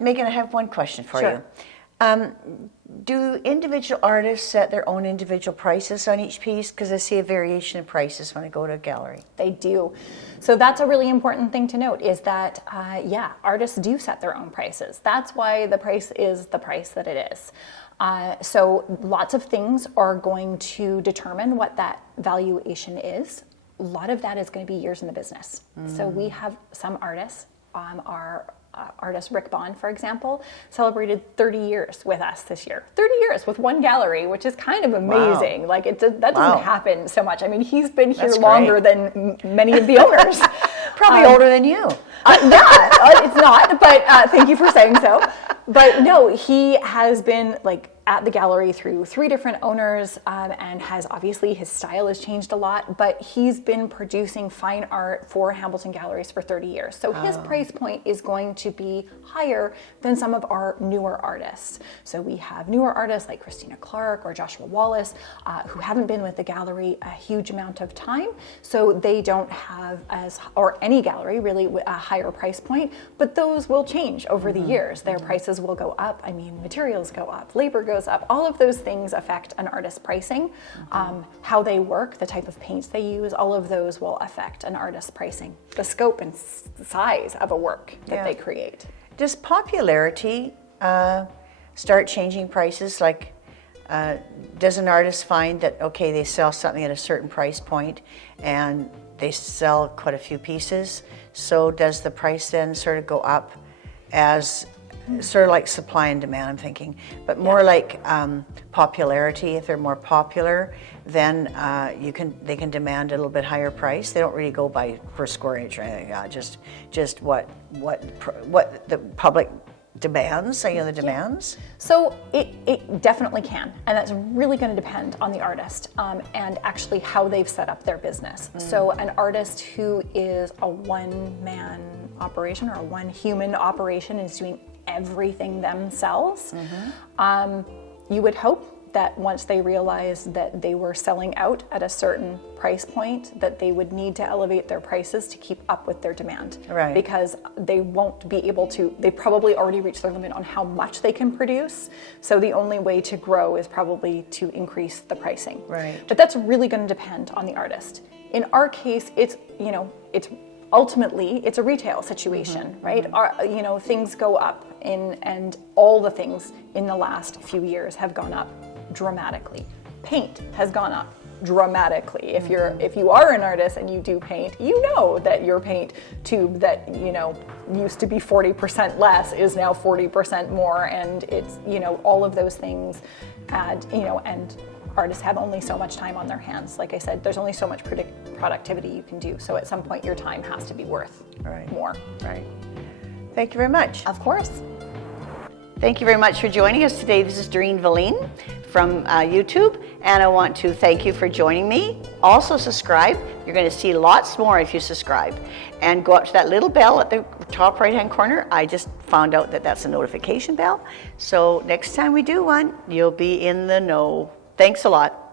Megan, I have one question for Sure. you. Do individual artists set their own individual prices on each piece? Because I see a variation in prices when I go to a gallery. They do. So that's a really important thing to note is that, artists do set their own prices. That's why the price is the price that it is. So lots of things are going to determine what that valuation is. A lot of that is going to be years in the business. So we have some artists, our artist Rick Bond, for example, celebrated 30 years with us this year. 30 years with one gallery, which is kind of amazing. Wow. Like that doesn't happen so much. I mean, he's been here That's longer than many of the owners. Probably older than you. It's not, but thank you for saying so. But no, he has been like at the gallery through 3 different owners, and has obviously his style has changed a lot, but he's been producing fine art for Hambleton Galleries for 30 years. So his price point is going to be higher than some of our newer artists. So we have newer artists like Christina Clark or Joshua Wallace, who haven't been with the gallery a huge amount of time. So they don't have or any gallery really, a higher price point, but those will change over the years. Their prices will go up. I mean, materials go up, labor goes up. All of those things affect an artist's pricing. How they work, the type of paints they use, all of those will affect an artist's pricing. The scope and size of a work that they create. Does popularity start changing prices? Like, does an artist find that, okay, they sell something at a certain price point and they sell quite a few pieces, so does the price then sort of go up as sort of like supply and demand, I'm thinking, but more like popularity? If they're more popular, then they can demand a little bit higher price. They don't really go by per square inch or anything. Just what the public demands, the demands. So it definitely can, and that's really going to depend on the artist and actually how they've set up their business. So an artist who is a one-man operation or a one-human operation is doing everything themselves. You would hope that once they realized that they were selling out at a certain price point, that they would need to elevate their prices to keep up with their demand. Right. Because they won't be able to, they probably already reached their limit on how much they can produce. So the only way to grow is probably to increase the pricing. Right. But that's really going to depend on the artist. In our case, it's ultimately, it's a retail situation, right? Things go up, and all the things in the last few years have gone up dramatically. Paint has gone up dramatically. If you are an artist and you do paint, you know that your paint tube that used to be 40% less is now 40% more, and it's all of those things add and artists have only so much time on their hands. Like I said, there's only so much productivity you can do. So at some point, your time has to be worth more. Right. Thank you very much. Of course. Thank you very much for joining us today. This is Doreen Velin from YouTube, and I want to thank you for joining me. Also subscribe. You're going to see lots more if you subscribe. And go up to that little bell at the top right-hand corner. I just found out that that's a notification bell. So next time we do one, you'll be in the know. Thanks a lot.